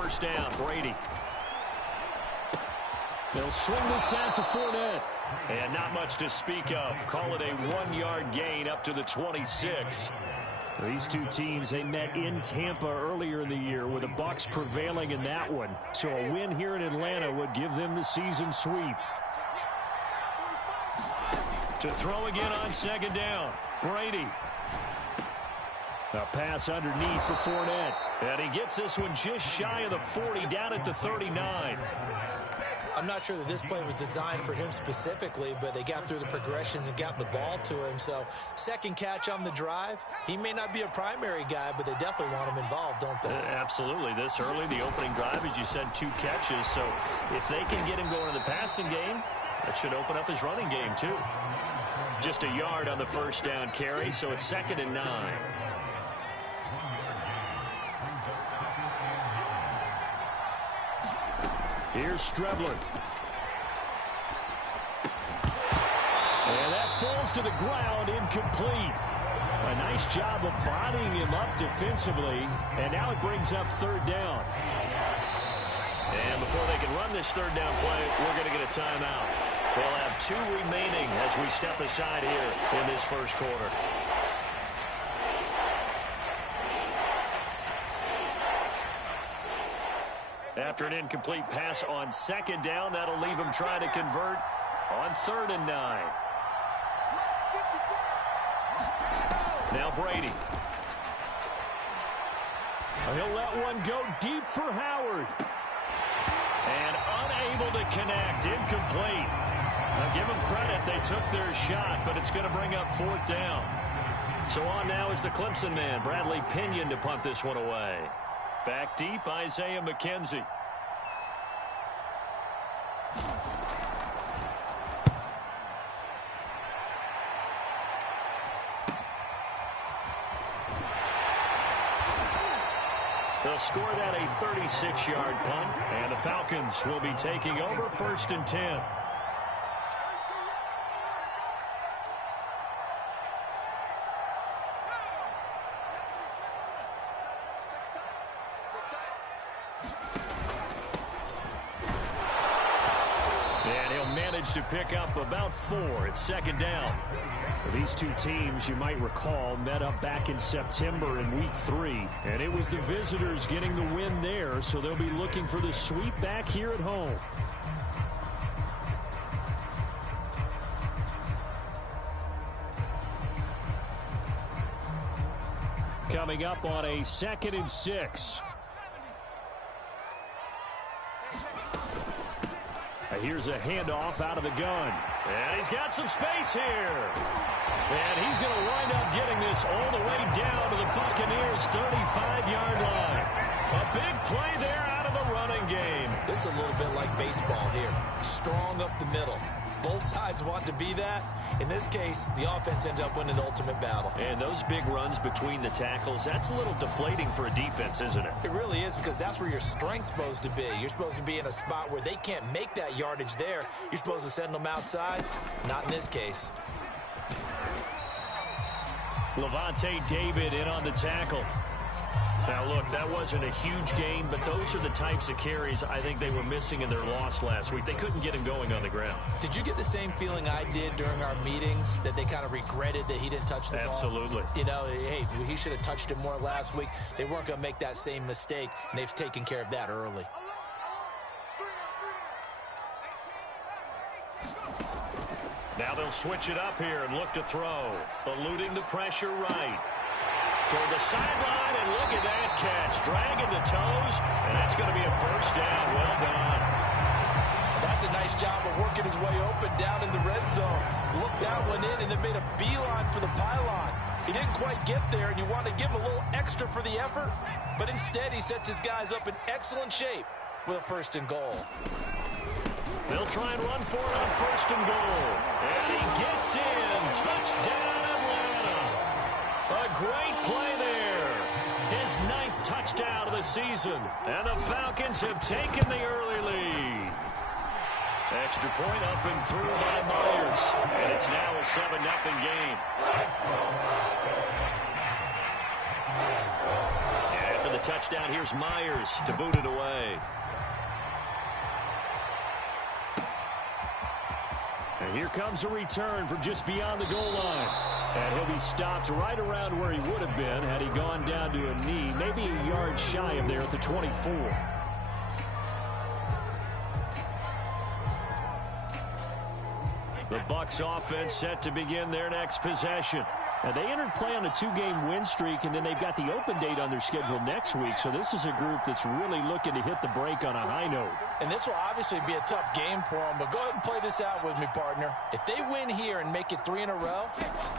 first down. Brady. They'll swing this out to Fournette. And not much to speak of. Call it a 1-yard gain up to the 26. These two teams, they met in Tampa earlier in the year with the Bucs prevailing in that one. So a win here in Atlanta would give them the season sweep. To throw again on second down. Brady. A pass underneath for Fournette. And he gets this one just shy of the 40, down at the 39. I'm not sure that this play was designed for him specifically, but they got through the progressions and got the ball to him. So second catch on the drive. He may not be a primary guy, but they definitely want him involved, don't they? Absolutely. This early, the opening drive, as you said, 2 catches. So if they can get him going in the passing game, that should open up his running game too. Just a yard on the first down carry, so it's 2nd and 9. Here's Strebler. And that falls to the ground, incomplete. A nice job of bodying him up defensively. And now it brings up 3rd down. And before they can run this 3rd down play, we're going to get a timeout. They'll have 2 remaining as we step aside here in this first quarter. After an incomplete pass on 2nd down, that'll leave him trying to convert on 3rd and 9. Now Brady. He'll let one go deep for Howard. And unable to connect, incomplete. Now give them credit, they took their shot, but it's going to bring up 4th down. So on now is the Clemson man, Bradley Pinion, to punt this one away. Back deep, Isaiah McKenzie. They'll score that a 36-yard punt, and the Falcons will be taking over 1st and 10. To pick up about 4. It's 2nd down. These two teams, you might recall, met up back in September in Week 3, and it was the visitors getting the win there, so they'll be looking for the sweep back here at home. Coming up on a 2nd and 6. Here's a handoff out of the gun. And he's got some space here. And he's going to wind up getting this all the way down to the Buccaneers' 35-yard line. A big play there out of the running game. This is a little bit like baseball here. Strong up the middle. Both sides want to be that. In this case, the offense ended up winning the ultimate battle. And those big runs between the tackles, that's a little deflating for a defense, isn't it? It really is, because that's where your strength's supposed to be. You're supposed to be in a spot where they can't make that yardage there. You're supposed to send them outside. Not in this case. Levante David in on the tackle. Now, look, that wasn't a huge gain, but those are the types of carries I think they were missing in their loss last week. They couldn't get him going on the ground. Did you get the same feeling I did during our meetings, that they kind of regretted that he didn't touch the ball? Absolutely. You know, hey, he should have touched it more last week. They weren't going to make that same mistake, and they've taken care of that early. Now they'll switch it up here and look to throw. Eluding the pressure right. Toward the sideline, and look at that catch. Dragging the toes, and that's going to be a first down. Well done. That's a nice job of working his way open down in the red zone. Looked that one in and then made a beeline for the pylon. He didn't quite get there, and you want to give him a little extra for the effort, but instead he sets his guys up in excellent shape with a 1st and goal. They'll try and run for it on 1st and goal. And he gets in. Touchdown, Atlanta. A great play there. His 9th touchdown of the season. And the Falcons have taken the early lead. Extra point up and through by Myers. And it's now a 7-0 game. After the a touchdown. Here's Myers to boot it away. And here comes a return from just beyond the goal line. And he'll be stopped right around where he would have been had he gone down to a knee, maybe a yard shy of there at the 24. The Bucs offense set to begin their next possession. And they entered play on a 2-game win streak, and then they've got the open date on their schedule next week. So this is a group that's really looking to hit the break on a high note. And this will obviously be a tough game for them, but go ahead and play this out with me, partner. If they win here and make it 3 in a row,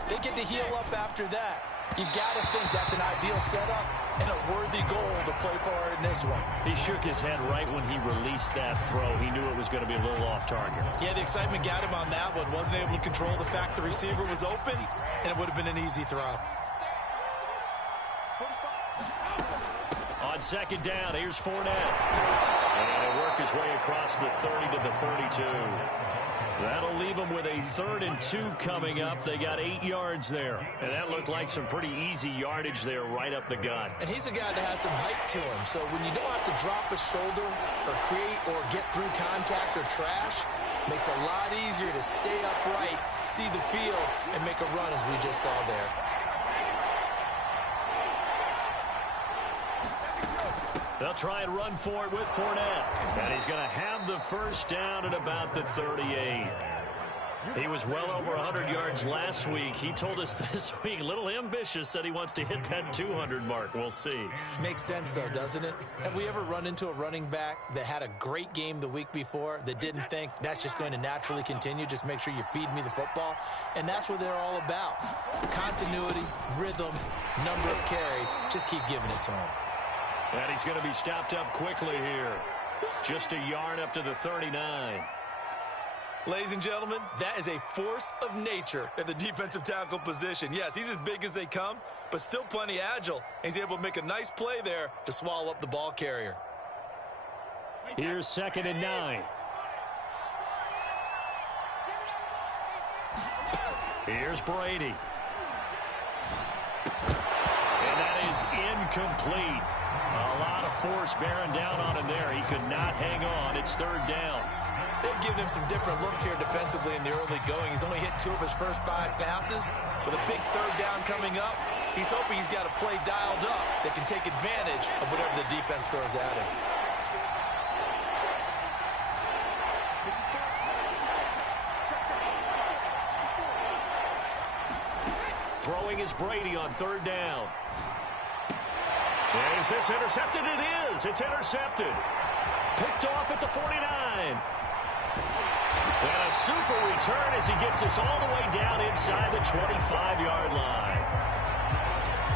they get to heal up after that. You've got to think that's an ideal setup and a worthy goal to play for in this one. He shook his head right when he released that throw. He knew it was going to be a little off target. Yeah, the excitement got him on that one. Wasn't able to control the fact the receiver was open, and it would have been an easy throw. On second down, here's Fournette. And he'll work his way across the 30 to the 32. That'll leave them with a 3rd and 2 coming up. They got 8 yards there. And that looked like some pretty easy yardage there right up the gut. And he's a guy that has some height to him. So when you don't have to drop a shoulder or create or get through contact or trash, it makes it a lot easier to stay upright, see the field, and make a run as we just saw there. They'll try and run for it with Fournette. And he's going to have the first down at about the 38. He was well over 100 yards last week. He told us this week, a little ambitious, said he wants to hit that 200 mark. We'll see. Makes sense, though, doesn't it? Have we ever run into a running back that had a great game the week before that didn't think that's just going to naturally continue? Just make sure you feed me the football. And that's what they're all about. Continuity, rhythm, number of carries. Just keep giving it to him. And he's going to be stopped up quickly here. Just a yard up to the 39. Ladies and gentlemen, that is a force of nature at the defensive tackle position. Yes, he's as big as they come, but still plenty agile. He's able to make a nice play there to swallow up the ball carrier. Here's 2nd and 9. Here's Brady. And that is incomplete. A lot of force bearing down on him there. He could not hang on. It's 3rd down. They've given him some different looks here defensively in the early going. He's only hit 2 of his first 5 passes. With a big 3rd down coming up, he's hoping he's got a play dialed up that can take advantage of whatever the defense throws at him. Throwing is Brady on 3rd down. Is this intercepted? It is. It's intercepted. Picked off at the 49. And a super return as he gets us all the way down inside the 25-yard line.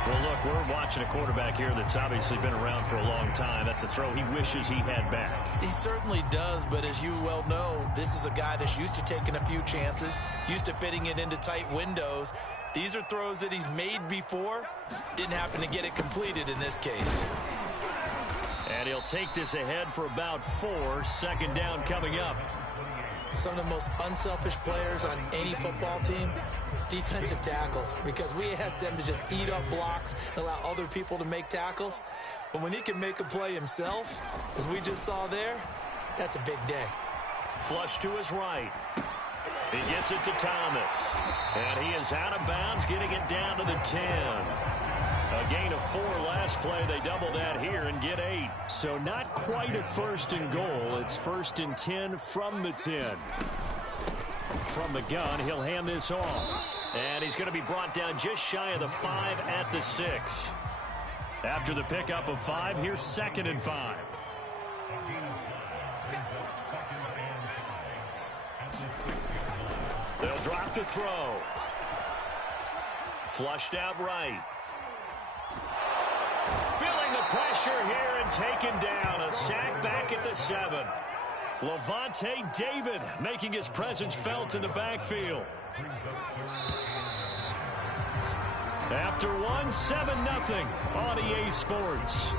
Well, look, we're watching a quarterback here that's obviously been around for a long time. That's a throw he wishes he had back. He certainly does, but as you well know, this is a guy that's used to taking a few chances, used to fitting it into tight windows. These are throws that he's made before. Didn't happen to get it completed in this case. And he'll take this ahead for about 4. 2nd down coming up. Some of the most unselfish players on any football team, defensive tackles, because we ask them to just eat up blocks and allow other people to make tackles. But when he can make a play himself, as we just saw there, that's a big day. Flush to his right. He gets it to Thomas. And he is out of bounds, getting it down to the 10. A gain of 4 last play. They double that here and get 8. So not quite a 1st and goal. It's 1st and 10 from the 10. From the gun, he'll hand this off. And he's going to be brought down just shy of the 5 at the 6. After the pickup of 5, here's 2nd and 5. They'll drop to throw. Flushed out right. Feeling the pressure here and taken down. A sack back at the 7. Levante David making his presence felt in the backfield. After 1, 7-0 on EA Sports.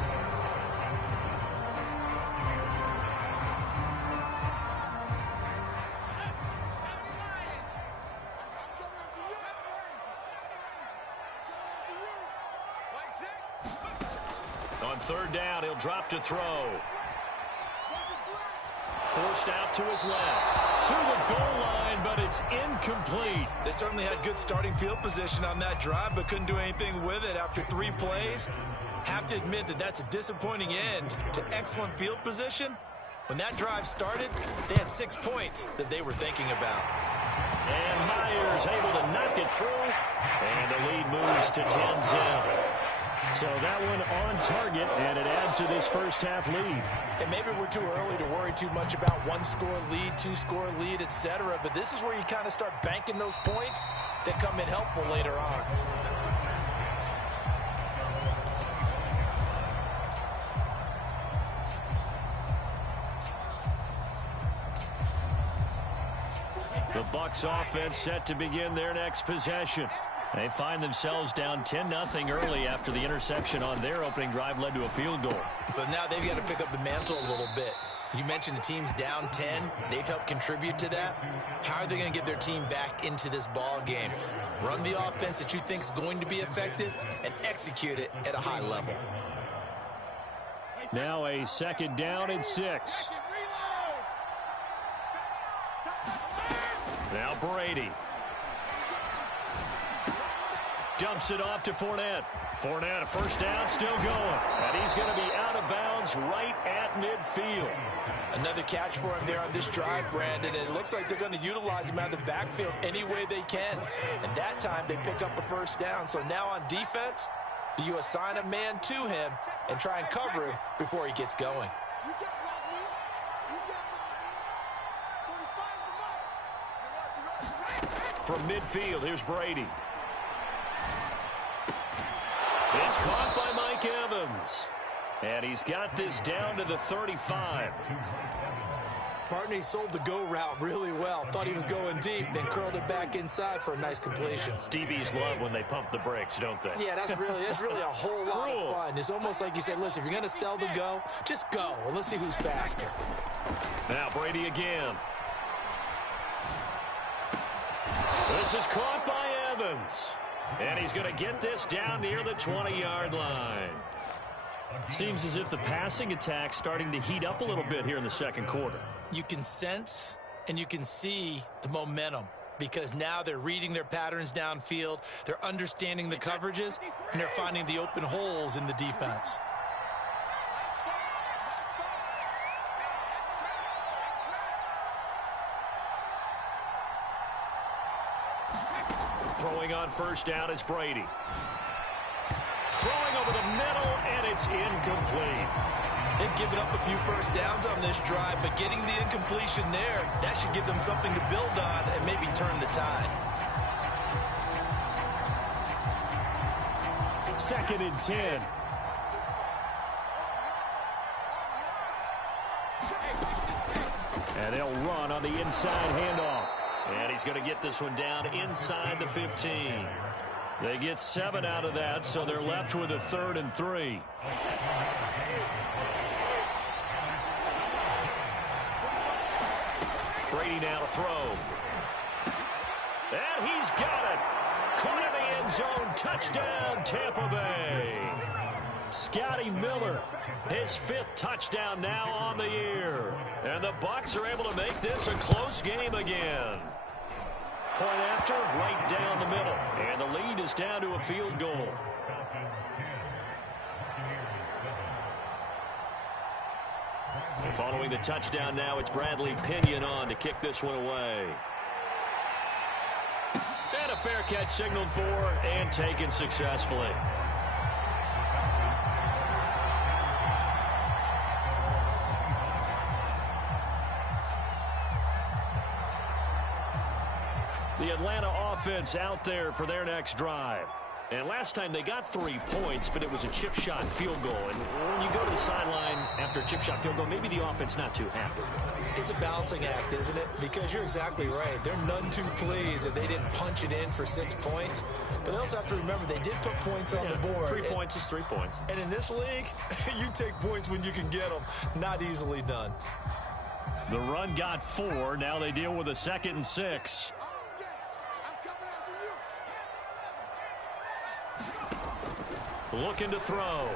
On On third down, he'll drop to throw. Forced out to his left. To the goal line, but it's incomplete. They certainly had good starting field position on that drive, but couldn't do anything with it after 3 plays. Have to admit that that's a disappointing end to excellent field position. When that drive started, they had 6 points that they were thinking about. And Myers able to knock it through. And the lead moves to 10-0. So that one on target, and it adds to this first half lead. And maybe we're too early to worry too much about 1-score lead, 2-score lead, etc. But this is where you kind of start banking those points that come in helpful later on. The Bucs offense set to begin their next possession. They find themselves down 10-0 early after the interception on their opening drive led to a field goal. So now they've got to pick up the mantle a little bit. You mentioned the team's down 10. They've helped contribute to that. How are they going to get their team back into this ball game? Run the offense that you think is going to be effective and execute it at a high level. Now a 2nd down and 6. Now Brady. Dumps it off to Fournette. Fournette, a first down, still going. And he's going to be out of bounds right at midfield. Another catch for him there on this drive, Brandon. And it looks like they're going to utilize him out of the backfield any way they can. And that time they pick up a first down. So now on defense, do you assign a man to him and try and cover him before he gets going? From midfield, here's Brady. It's caught by Mike Evans. And he's got this down to the 35. Partner, he sold the go route really well. Thought he was going deep, then curled it back inside for a nice completion. DBs love when they pump the brakes, don't they? Yeah, that's really a whole lot of fun. It's almost like you said, listen, if you're going to sell the go, just go. And let's see who's faster. Now Brady again. This is caught by Evans. And he's going to get this down near the 20-yard line. Seems as if the passing attack's starting to heat up a little bit here in the second quarter. You can sense and you can see the momentum because now they're reading their patterns downfield, they're understanding the coverages, and they're finding the open holes in the defense. Throwing on first down is Brady. Throwing over the middle, and it's incomplete. They've given up a few first downs on this drive, but getting the incompletion there, that should give them something to build on and maybe turn the tide. 2nd and 10. And they'll run on the inside handoff. And he's going to get this one down inside the 15. They get 7 out of that, so they're left with a 3rd and 3. Brady now to throw. And he's got it. Caught in the end zone. Touchdown, Tampa Bay. Scotty Miller, his 5th touchdown now on the year. And the Bucs are able to make this a close game again. Point after, right down the middle. And the lead is down to a field goal. Following the touchdown now, it's Bradley Pinion on to kick this one away. And a fair catch signaled for and taken successfully. The Atlanta offense out there for their next drive. And last time they got 3 points, but it was a chip shot field goal. And when you go to the sideline after a chip shot field goal, maybe the offense not too happy. It's a balancing act, isn't it? Because you're exactly right. They're none too pleased that they didn't punch it in for 6 points. But they also have to remember they did put points on the board. 3 points is 3 points. And in this league, you take points when you can get them. Not easily done. The run got 4. Now they deal with a 2nd and 6. Looking to throw.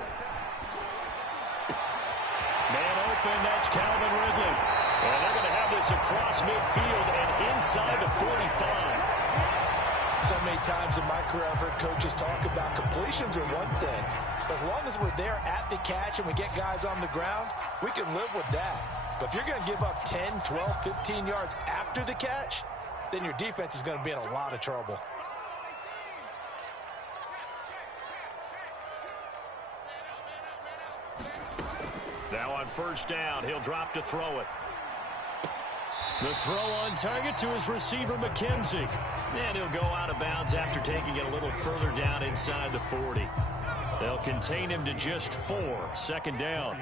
Man open, that's Calvin Ridley. And they're going to have this across midfield and inside the 45. So many times in my career I've heard coaches talk about completions are one thing. But as long as we're there at the catch and we get guys on the ground, we can live with that. But if you're going to give up 10, 12, 15 yards after the catch, then your defense is going to be in a lot of trouble. Now on first down, he'll drop to throw it. The throw on target to his receiver, McKenzie. And he'll go out of bounds after taking it a little further down inside the 40. They'll contain him to just 4. Second down.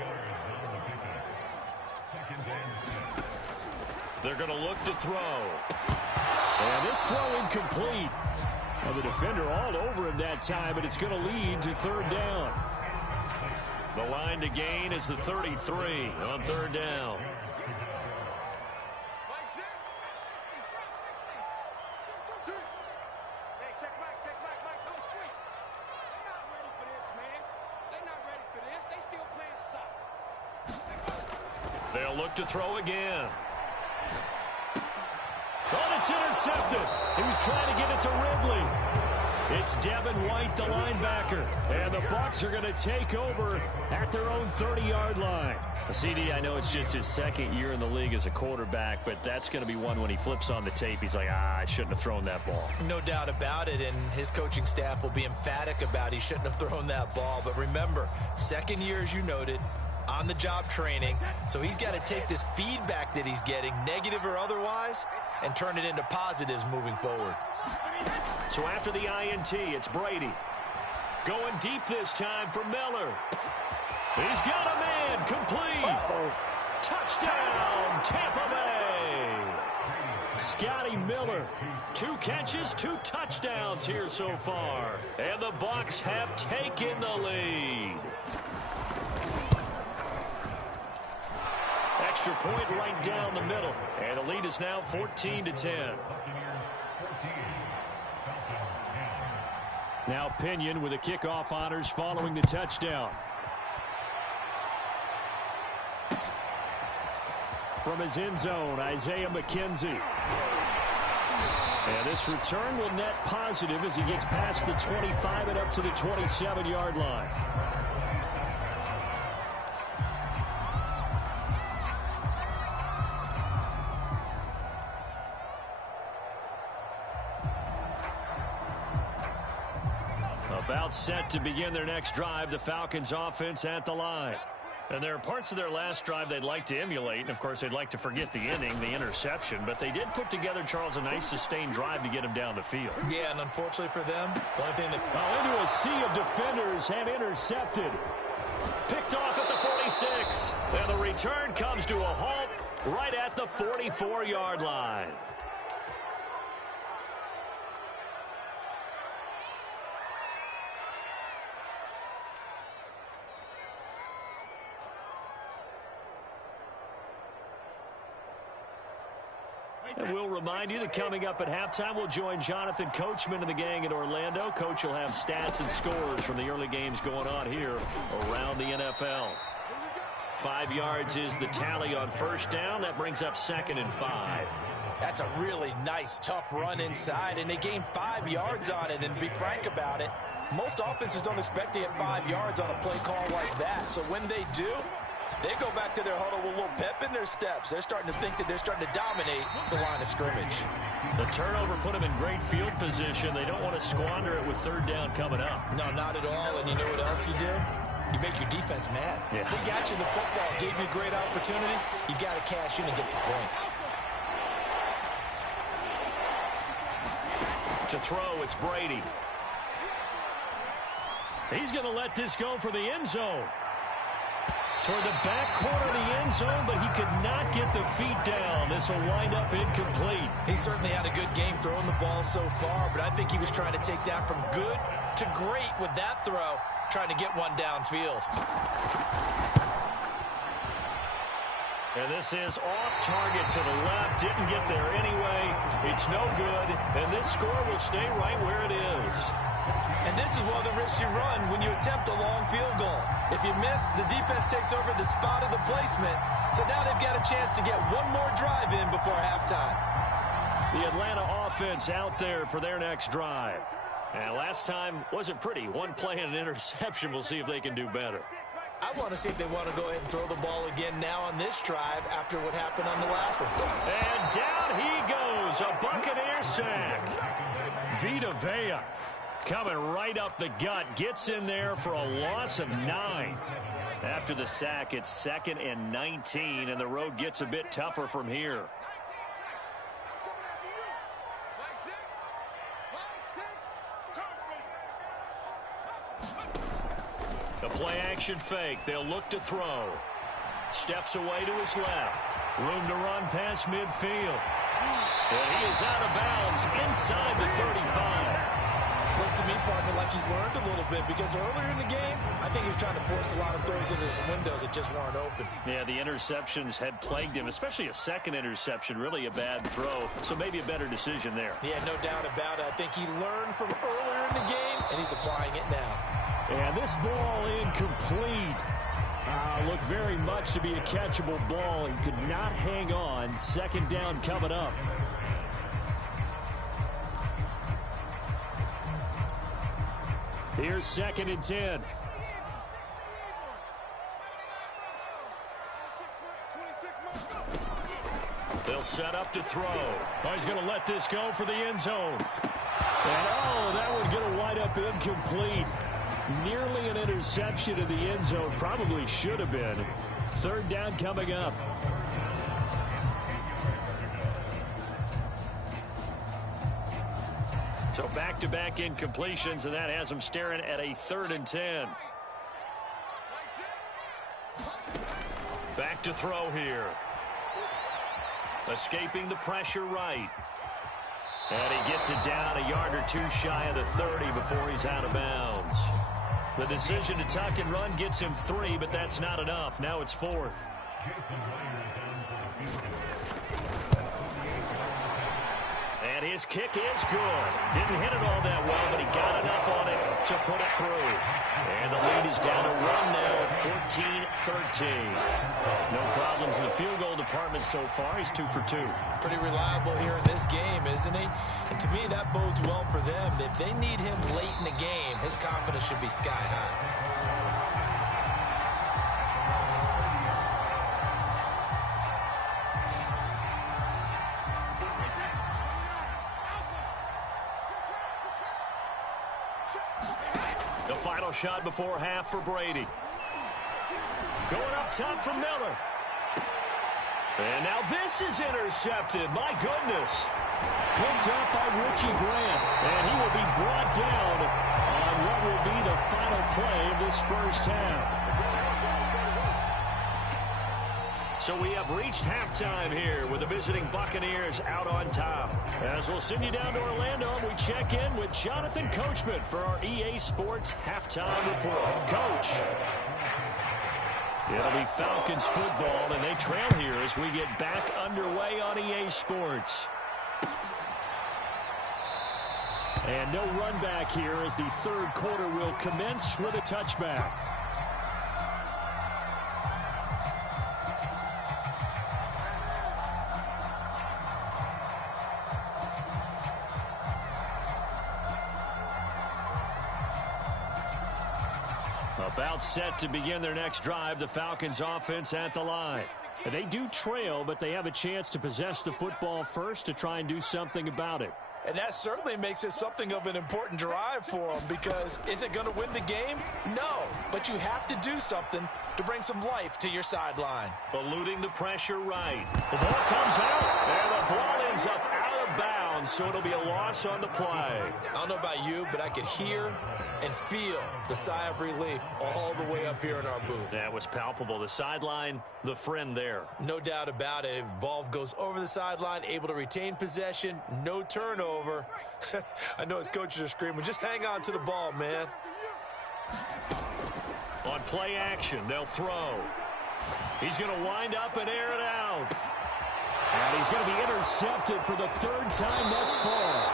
They're going to look to throw. And this throw incomplete. Well, the defender all over him that time, but it's going to lead to third down. The line to gain is the 33 on third down. They'll look to throw again. Oh, it's intercepted. He was trying to get it to Ridley. It's Devin White, the linebacker. And the Bucs are going to take over at their own 30-yard line. CD, I know it's just his second year in the league as a quarterback, but that's going to be one when he flips on the tape. He's like, I shouldn't have thrown that ball. No doubt about it, and his coaching staff will be emphatic about he shouldn't have thrown that ball. But remember, second year, as you noted, on-the-job training, so he's got to take this feedback that he's getting, negative or otherwise, and turn it into positives moving forward. So after the INT, it's Brady. Going deep this time for Miller. He's got a man, complete. Touchdown, Tampa Bay. Scotty Miller, 2 catches, 2 touchdowns here so far. And the Bucs have taken the lead. Extra point right down the middle. And the lead is now 14-10. Now Pinion with the kickoff honors following the touchdown. From his end zone, Isaiah McKenzie. And this return will net positive as he gets past the 25 and up to the 27-yard line. About set to begin their next drive, the Falcons offense at the line. And there are parts of their last drive they'd like to emulate. And, of course, they'd like to forget the inning, the interception. But they did put together, Charles, a nice sustained drive to get him down the field. Yeah, and unfortunately for them, the only thing that... Into a sea of defenders and intercepted. Picked off at the 46. And the return comes to a halt right at the 44-yard line. And we'll remind you that coming up at halftime, we'll join Jonathan Coachman and the gang in Orlando. Coach will have stats and scores from the early games going on here around the NFL. 5 yards is the tally on first down. That brings up 2nd and 5. That's a really nice, tough run inside, and they gained 5 yards on it. And to be frank about it, most offenses don't expect to get 5 yards on a play call like that. So when they do, they go back to their huddle with a little pep in their steps. They're starting to think that they're starting to dominate the line of scrimmage. The turnover put them in great field position. They don't want to squander it with third down coming up. No, not at all. And you know what else you do? You make your defense mad. Yeah. They got you the football, gave you a great opportunity. You got to cash in and get some points. To throw, it's Brady. He's going to let this go for the end zone. Toward the back corner of the end zone, but he could not get the feet down. This will wind up incomplete. He certainly had a good game throwing the ball so far, but I think he was trying to take that from good to great with that throw, trying to get one downfield. And this is off target to the left. Didn't get there anyway. It's no good. And this score will stay right where it is. And this is one of the risks you run when you attempt a long field goal. If you miss, the defense takes over the spot of the placement. So now they've got a chance to get one more drive in before halftime. The Atlanta offense out there for their next drive. And last time wasn't pretty. One play and an interception. We'll see if they can do better. I want to see if they want to go ahead and throw the ball again now on this drive after what happened on the last one. And down he goes. A Buccaneer sack. Vita Vea coming right up the gut. Gets in there for a loss of 9. After the sack, it's 2nd and 19, and the road gets a bit tougher from here. The play-action fake. They'll look to throw. Steps away to his left. Room to run past midfield. And he is out of bounds inside the 35. Looks to me, partner, like he's learned a little bit because earlier in the game, I think he was trying to force a lot of throws into his windows that just weren't open. Yeah, the interceptions had plagued him, especially a second interception, really a bad throw. So maybe a better decision there. Yeah, no doubt about it. I think he learned from earlier in the game, and he's applying it now. And this ball incomplete. Looked very much to be a catchable ball. He could not hang on. 2nd down coming up. Here's 2nd and 10. They'll set up to throw. Oh, he's going to let this go for the end zone. And that one's going to wind up incomplete. Nearly an interception in the end zone. Probably should have been. 3rd down coming up. So back-to-back incompletions, and that has them staring at a 3rd and 10. Back to throw here. Escaping the pressure right. And he gets it down a yard or two shy of the 30 before he's out of bounds. The decision to tuck and run gets him 3, but that's not enough. Now it's 4th. And his kick is good. Didn't hit it all that well, but he got enough on it to put it through. And the lead is down to 1 now at 14-13. No problems in the field goal department so far. He's 2 for 2. Pretty reliable here in this game, isn't he? And to me, that bodes well for them. If they need him late in the game, his confidence should be sky high. The final shot before half for Brady. Going up top for Miller. And now this is intercepted. My goodness. Picked up by Richie Grant. And he will be brought down on what will be the final play of this first half. So we have reached halftime here with the visiting Buccaneers out on top. As we'll send you down to Orlando, we check in with Jonathan Coachman for our EA Sports Halftime Report. Coach. It'll be Falcons football, and they trail here as we get back underway on EA Sports. And no run back here as the 3rd quarter will commence with a touchback. About set to begin their next drive, the Falcons offense at the line. They do trail, but they have a chance to possess the football first to try and do something about it. And that certainly makes it something of an important drive for them because is it going to win the game? No, but you have to do something to bring some life to your sideline. Eluding the pressure right. The ball comes out, and the ball ends up out of bounds, so it'll be a loss on the play. I don't know about you, but I could hear and feel the sigh of relief all the way up here in our booth. That was palpable. The sideline, the friend there. No doubt about it. If ball goes over the sideline, able to retain possession, no turnover. I know his coaches are screaming, just hang on to the ball, man. On play action, they'll throw. He's going to wind up and air it out. And he's going to be intercepted for the third time thus far.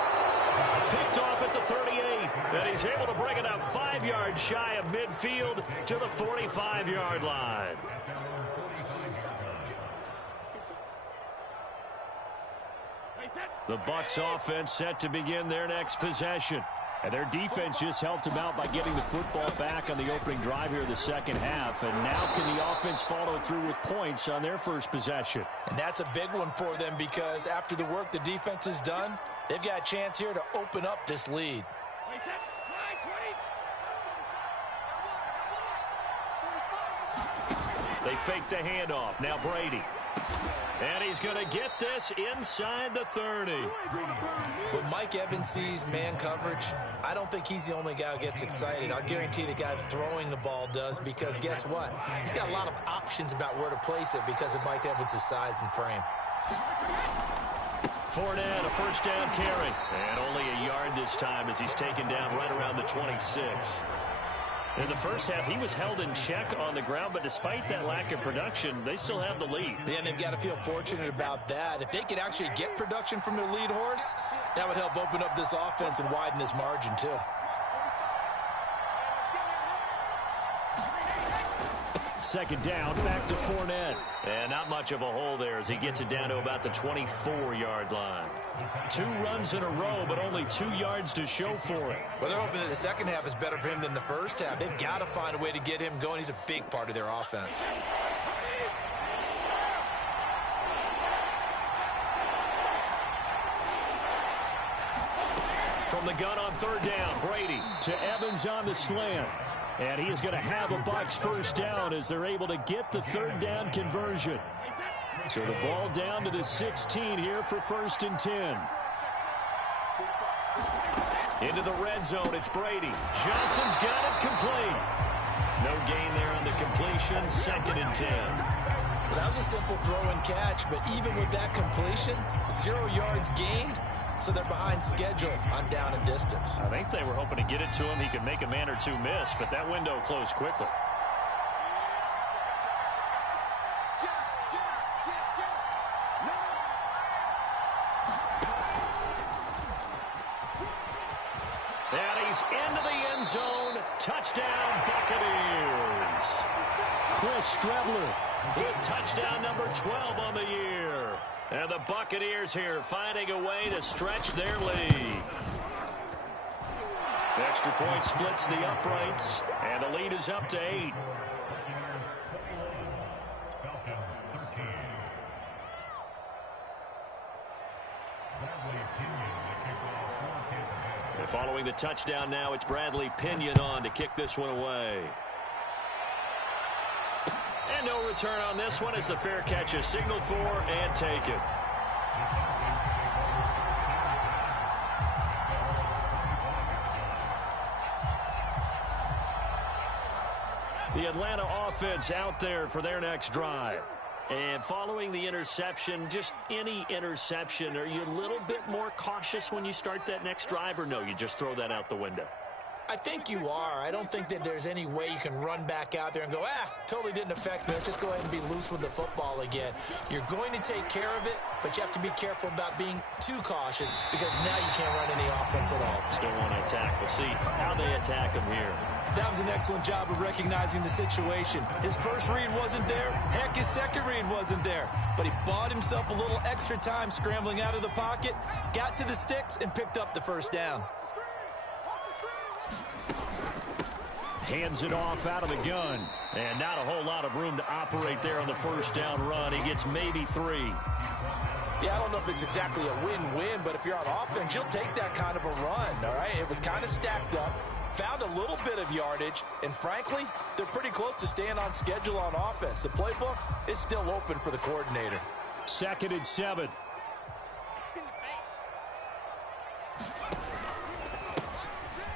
Picked off at the 38. And he's able to bring it out 5 yards shy of midfield to the 45-yard line. The Bucs offense set to begin their next possession. And their defense just helped them out by getting the football back on the opening drive here in the second half. And now can the offense follow through with points on their first possession? And that's a big one for them because after the work the defense has done, they've got a chance here to open up this lead. They fake the handoff. Now Brady. And he's going to get this inside the 30. When Mike Evans sees man coverage, I don't think he's the only guy who gets excited. I'll guarantee the guy throwing the ball does, because guess what? He's got a lot of options about where to place it because of Mike Evans' size and frame. Fournette, a first down carry. And only a yard this time as he's taken down right around the 26. In the first half, he was held in check on the ground, but despite that lack of production, they still have the lead. Yeah, and they've got to feel fortunate about that. If they could actually get production from their lead horse, that would help open up this offense and widen this margin, too. Second down, back to Fournette. And not much of a hole there as he gets it down to about the 24-yard line. 2 runs in a row, but only 2 yards to show for it. Well, they're hoping that the second half is better for him than the first half. They've got to find a way to get him going. He's a big part of their offense. From the gun on third down, Brady to Evans on the slant. And he is going to have a Bucs first down as they're able to get the third down conversion. So the ball down to the 16 here for 1st and 10. Into the red zone, it's Brady. Johnson's got it complete. No gain there on the completion, 2nd and 10. Well, that was a simple throw and catch, but even with that completion, 0 yards gained. So they're behind schedule on down and distance. I think they were hoping to get it to him. He could make a man or two miss, but that window closed quickly. And he's into the end zone. Touchdown, Buccaneers. Chris Strebler with touchdown number 12 on the year. And the Buccaneers here finding a way to stretch their lead. The extra point splits the uprights, and the lead is up to 8. And following the touchdown now, it's Bradley Pinion on to kick this one away. And no return on this one as the fair catch is signaled for and taken. The Atlanta offense out there for their next drive. And following the interception, just any interception, are you a little bit more cautious when you start that next drive, or no, you just throw that out the window? I think you are. I don't think that there's any way you can run back out there and go, totally didn't affect me. Let's just go ahead and be loose with the football again. You're going to take care of it, but you have to be careful about being too cautious because now you can't run any offense at all. Still want to attack. We'll see how they attack him here. That was an excellent job of recognizing the situation. His first read wasn't there. Heck, his second read wasn't there. But he bought himself a little extra time scrambling out of the pocket, got to the sticks, and picked up the first down. Hands it off out of the gun. And not a whole lot of room to operate there on the first down run. He gets maybe 3. Yeah, I don't know if it's exactly a win-win, but if you're on offense, you'll take that kind of a run, all right? It was kind of stacked up, found a little bit of yardage, and frankly, they're pretty close to staying on schedule on offense. The playbook is still open for the coordinator. 2nd and 7.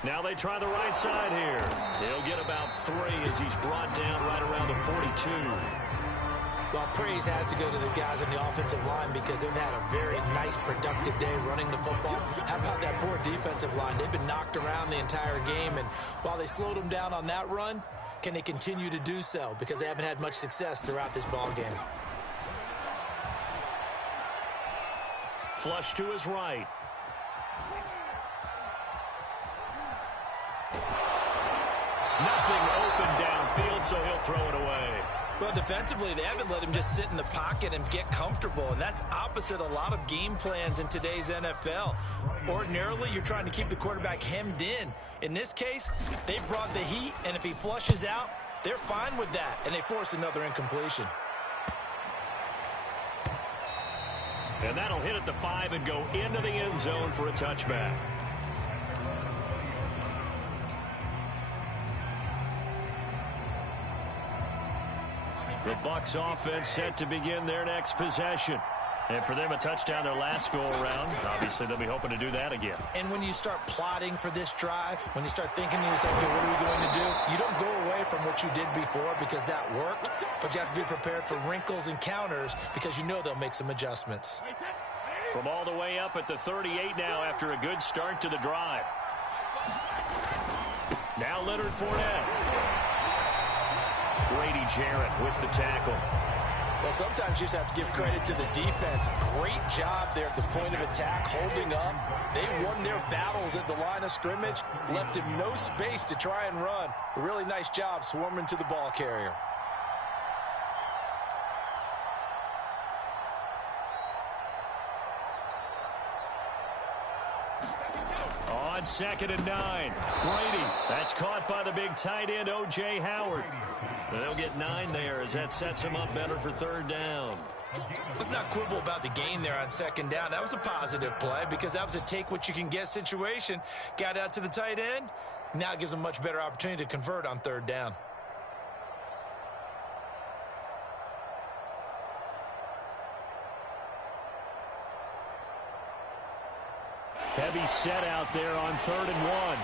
Now they try the right side here. He'll get about 3 as he's brought down right around the 42. Well, praise has to go to the guys on the offensive line because they've had a very nice, productive day running the football. How about that poor defensive line? They've been knocked around the entire game, and while they slowed them down on that run, can they continue to do so? Because they haven't had much success throughout this ball game. Flush to his right. Nothing open downfield, so he'll throw it away. Well, defensively, they haven't let him just sit in the pocket and get comfortable, and that's opposite a lot of game plans in today's NFL. Ordinarily, you're trying to keep the quarterback hemmed in. In this case, they brought the heat, and if he flushes out, they're fine with that, and they force another incompletion. And that'll hit at the 5 and go into the end zone for a touchback. The Bucs offense set to begin their next possession. And for them, a touchdown their last go-around. Obviously, they'll be hoping to do that again. And when you start plotting for this drive, when you start thinking to yourself, okay, what are we going to do? You don't go away from what you did before because that worked, but you have to be prepared for wrinkles and counters because you know they'll make some adjustments. From all the way up at the 38 now after a good start to the drive. Now Leonard Fournette. Grady Jarrett with the tackle. Well, sometimes you just have to give credit to the defense. Great job there at the point of attack, holding up. They won their battles at the line of scrimmage, left him no space to try and run. A really nice job swarming to the ball carrier. On 2nd and 9. Brady. That's caught by the big tight end, O.J. Howard. They'll get 9 there as that sets him up better for 3rd down. Let's not quibble about the gain there on 2nd down. That was a positive play because that was a take-what-you-can-get situation. Got out to the tight end. Now it gives them a much better opportunity to convert on 3rd down. Heavy set out there on 3rd and 1.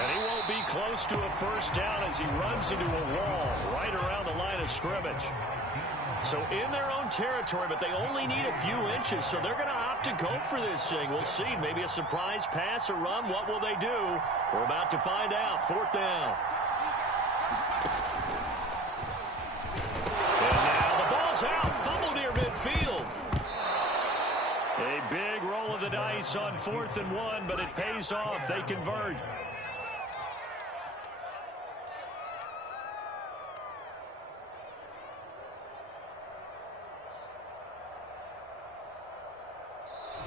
And he won't be close to a 1st down as he runs into a wall right around the line of scrimmage. So in their own territory, but they only need a few inches, so they're going to opt to go for this thing. We'll see. Maybe a surprise pass or run. What will they do? We're about to find out. 4th down. Out, fumble near midfield. A big roll of the dice on 4th and 1, but it pays off. They convert.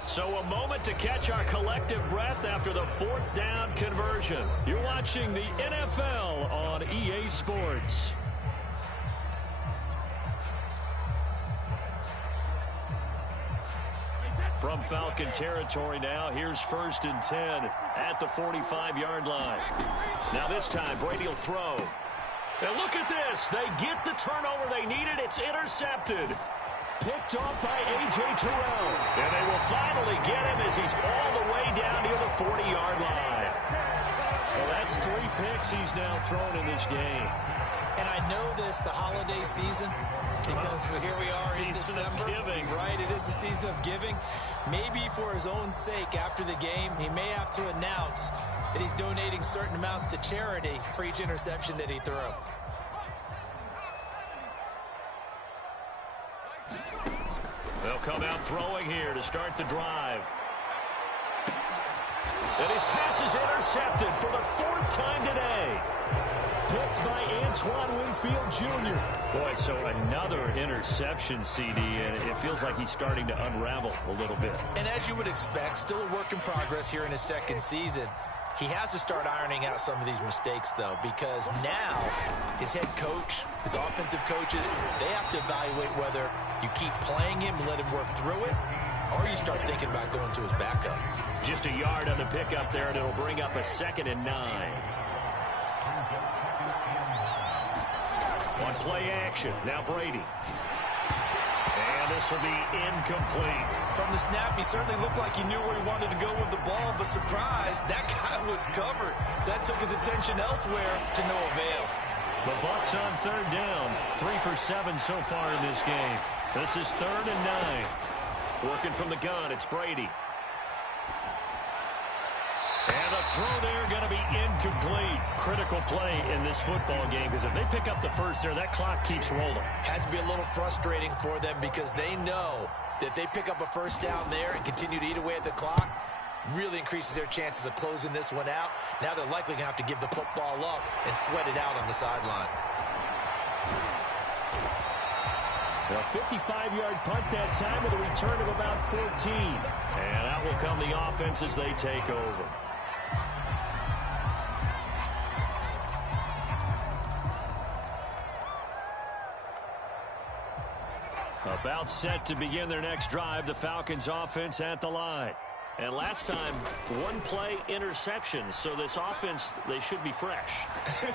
So a moment to catch our collective breath after the 4th down conversion. You're watching the NFL on EA Sports. From Falcon territory now, here's 1st and 10 at the 45-yard line. Now this time, Brady will throw. And look at this. They get the turnover they needed. It's intercepted. Picked off by A.J. Terrell. And they will finally get him as he's all the way down near the 40-yard line. Well, that's 3 picks he's now thrown in this game. And I know this, the holiday season, because here we are in December. Giving. Right, it is the season of giving. Maybe for his own sake after the game, he may have to announce that he's donating certain amounts to charity for each interception that he threw. They'll come out throwing here to start the drive. And his pass is intercepted for the 4th time today. Picked by Antoine Winfield Jr. Boy, so another interception, CD, and it feels like he's starting to unravel a little bit. And as you would expect, still a work in progress here in his 2nd season. He has to start ironing out some of these mistakes, though, because now his head coach, his offensive coaches, they have to evaluate whether you keep playing him and let him work through it, or you start thinking about going to his backup. Just a yard on the pickup there, and it'll bring up a 2nd and 9. On play action, now Brady. And this will be incomplete. From the snap, he certainly looked like he knew where he wanted to go with the ball, but surprise, that guy was covered. So that took his attention elsewhere to no avail. The Bucs on 3rd down, 3 for 7 so far in this game. This is 3rd and 9. Working from the gun, it's Brady. And the throw there going to be incomplete. Critical play in this football game because if they pick up the first there, that clock keeps rolling. Has to be a little frustrating for them because they know that if they pick up a first down there and continue to eat away at the clock, really increases their chances of closing this one out. Now they're likely going to have to give the football up and sweat it out on the sideline. A 55-yard punt that time with a return of about 14. And out will come the offense as they take over. About set to begin their next drive, the Falcons offense at the line. And last time, one play interceptions, so this offense, they should be fresh.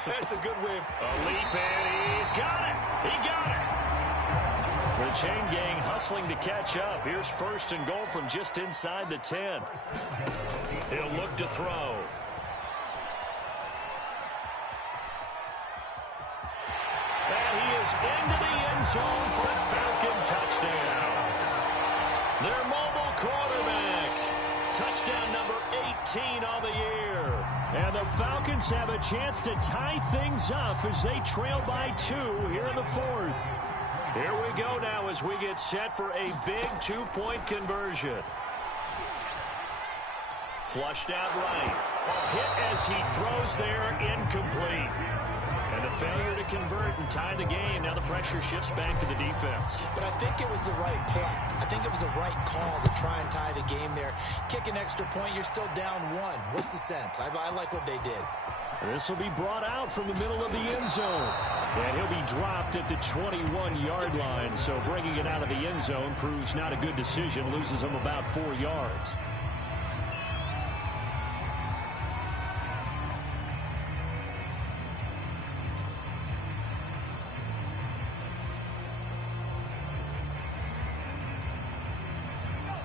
That's a good win. A leap, and he's got it. He got it. The chain gang hustling to catch up. Here's first and goal from just inside the 10. He'll look to throw. And he is into the end zone for a Falcon touchdown. Their mobile quarterback. Touchdown number 18 on the year. And the Falcons have a chance to tie things up as they trail by 2 here in the 4th. Here we go now as we get set for a big two-point conversion. Flushed out right. Hit as he throws there, incomplete. And a failure to convert and tie the game. Now the pressure shifts back to the defense. But I think it was the right play. I think it was the right call to try and tie the game there. Kick an extra point, you're still down 1. What's the sense? I like what they did. This will be brought out from the middle of the end zone. And he'll be dropped at the 21-yard line. So bringing it out of the end zone proves not a good decision. Loses him about 4 yards.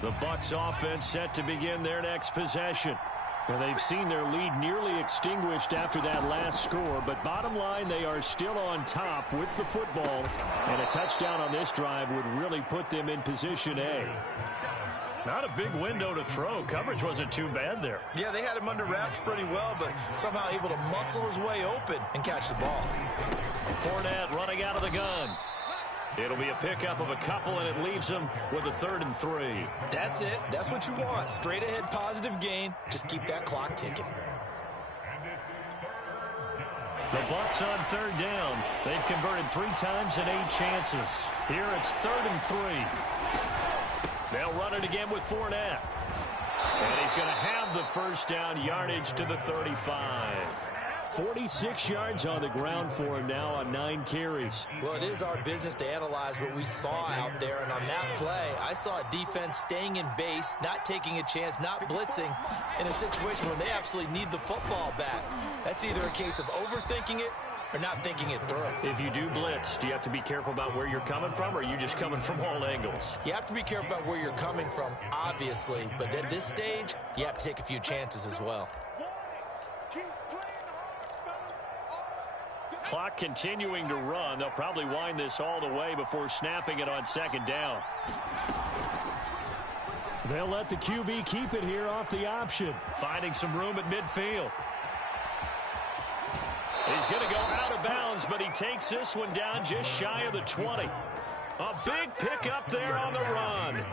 The Bucs offense set to begin their next possession. And they've seen their lead nearly extinguished after that last score. But bottom line, they are still on top with the football. And a touchdown on this drive would really put them in position A. Not a big window to throw. Coverage wasn't too bad there. Yeah, they had him under wraps pretty well, but somehow able to muscle his way open and catch the ball. Fournette running out of the gun. It'll be a pickup of a couple, and it leaves him with a 3rd and 3. That's it. That's what you want. Straight ahead positive gain. Just keep that clock ticking. The Bucs on 3rd down. They've converted 3 times in 8 chances. Here it's 3rd and 3. They'll run it again with Fournette. And he's going to have the first down, yardage to the 35. 46 yards on the ground for him now on 9 carries. Well, it is our business to analyze what we saw out there. And on that play, I saw a defense staying in base, not taking a chance, not blitzing in a situation where they absolutely need the football back. That's either a case of overthinking it or not thinking it through. If you do blitz, do you have to be careful about where you're coming from, or are you just coming from all angles? You have to be careful about where you're coming from, obviously. But at this stage, you have to take a few chances as well. Clock continuing to run. They'll probably wind this all the way before snapping it on 2nd down. They'll let the QB keep it here off the option. Finding some room at midfield. He's going to go out of bounds, but he takes this one down just shy of the 20. A big pickup there on the run.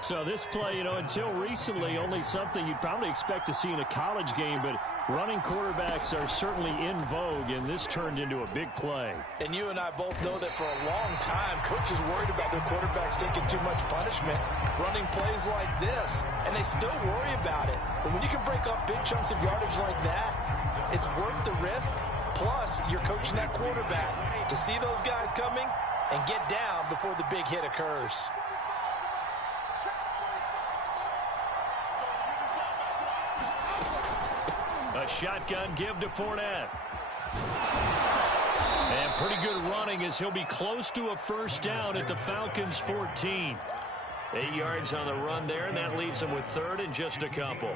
So this play, until recently, only something you'd probably expect to see in a college game, but running quarterbacks are certainly in vogue, and this turned into a big play. And you and I both know that for a long time, coaches worried about their quarterbacks taking too much punishment, running plays like this, and they still worry about it. But when you can break up big chunks of yardage like that, it's worth the risk. Plus, you're coaching that quarterback to see those guys coming and get down before the big hit occurs. A shotgun give to Fournette. And pretty good running as he'll be close to a first down at the Falcons' 14. 8 yards on the run there, and that leaves him with 3rd and just a couple.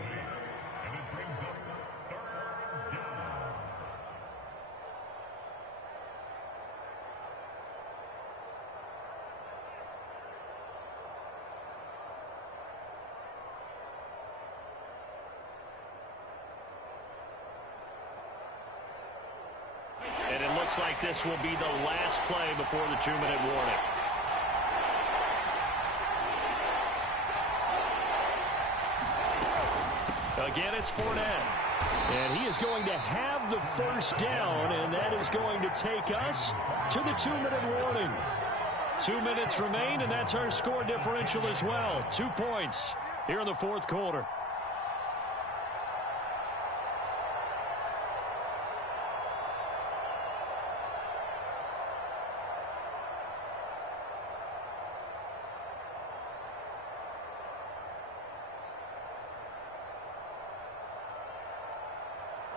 looks like this will be the last play before the 2-minute warning. Again, it's Fournette. And he is going to have the first down, and that is going to take us to the 2-minute warning. 2 minutes remain, and that's our score differential as well. 2 points here in the fourth quarter.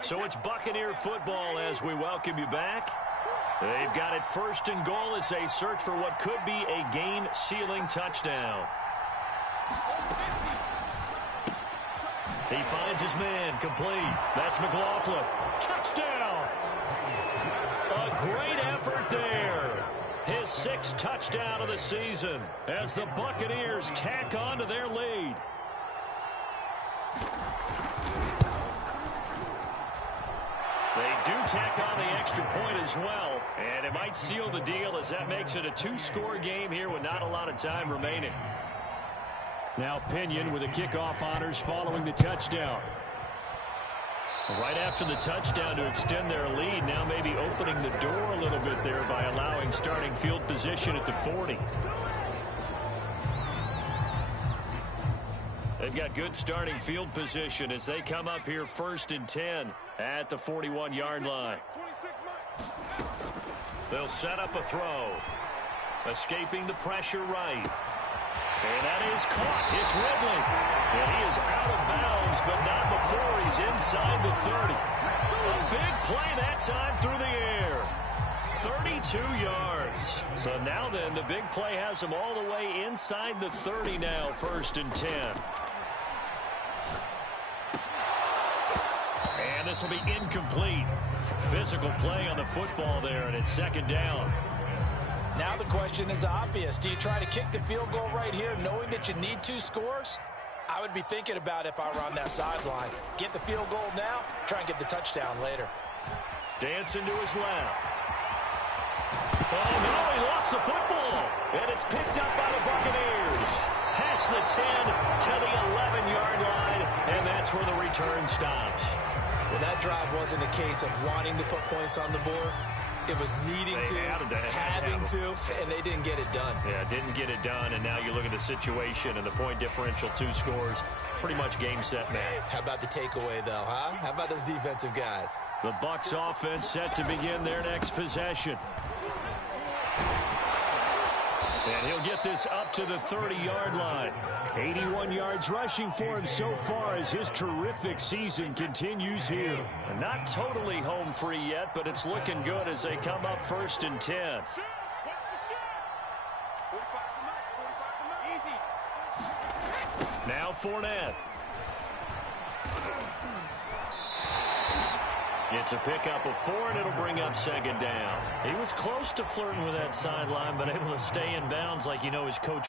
So it's Buccaneer football as we welcome you back. They've got it first and goal as they search for what could be a game-sealing touchdown. He finds his man, complete. That's McLaughlin. Touchdown! A great effort there. His 6th touchdown of the season as the Buccaneers tack on to their lead. They do tack on the extra point as well, and it might seal the deal as that makes it a 2-score game here with not a lot of time remaining. Now Pinion with the kickoff honors following the touchdown. Right after the touchdown to extend their lead, now maybe opening the door a little bit there by allowing starting field position at the 40. They've got good starting field position as they come up here 1st and 10 at the 41-yard line. They'll set up a throw. Escaping the pressure right. And that is caught. It's Ridley. And he is out of bounds, but not before he's inside the 30. A big play that time through the air. 32 yards. So now then, the big play has him all the way inside the 30 now, 1st and 10. And this will be incomplete. Physical play on the football there, and it's 2nd down. Now the question is obvious. Do you try to kick the field goal right here knowing that you need 2 scores? I would be thinking about if I were on that sideline. Get the field goal now, try and get the touchdown later. Dancing to his left. Oh, no, he lost the football. And it's picked up by the Buccaneers. Past the 10 to the 11-yard line, and that's where the return stops. Well, that drive wasn't a case of wanting to put points on the board. It was needing to, having to, and they didn't get it done. Yeah, didn't get it done, and now you look at the situation and the point differential, 2 scores, pretty much game, set, match. How about the takeaway, though, huh? How about those defensive guys? The Bucs offense set to begin their next possession. And he'll get this up to the 30-yard line. 81 yards rushing for him so far as his terrific season continues here. And not totally home free yet, but it's looking good as they come up 1st and 10. Now Fournette. It's a pickup of 4, and it'll bring up 2nd down. He was close to flirting with that sideline, but able to stay in bounds like you know his coach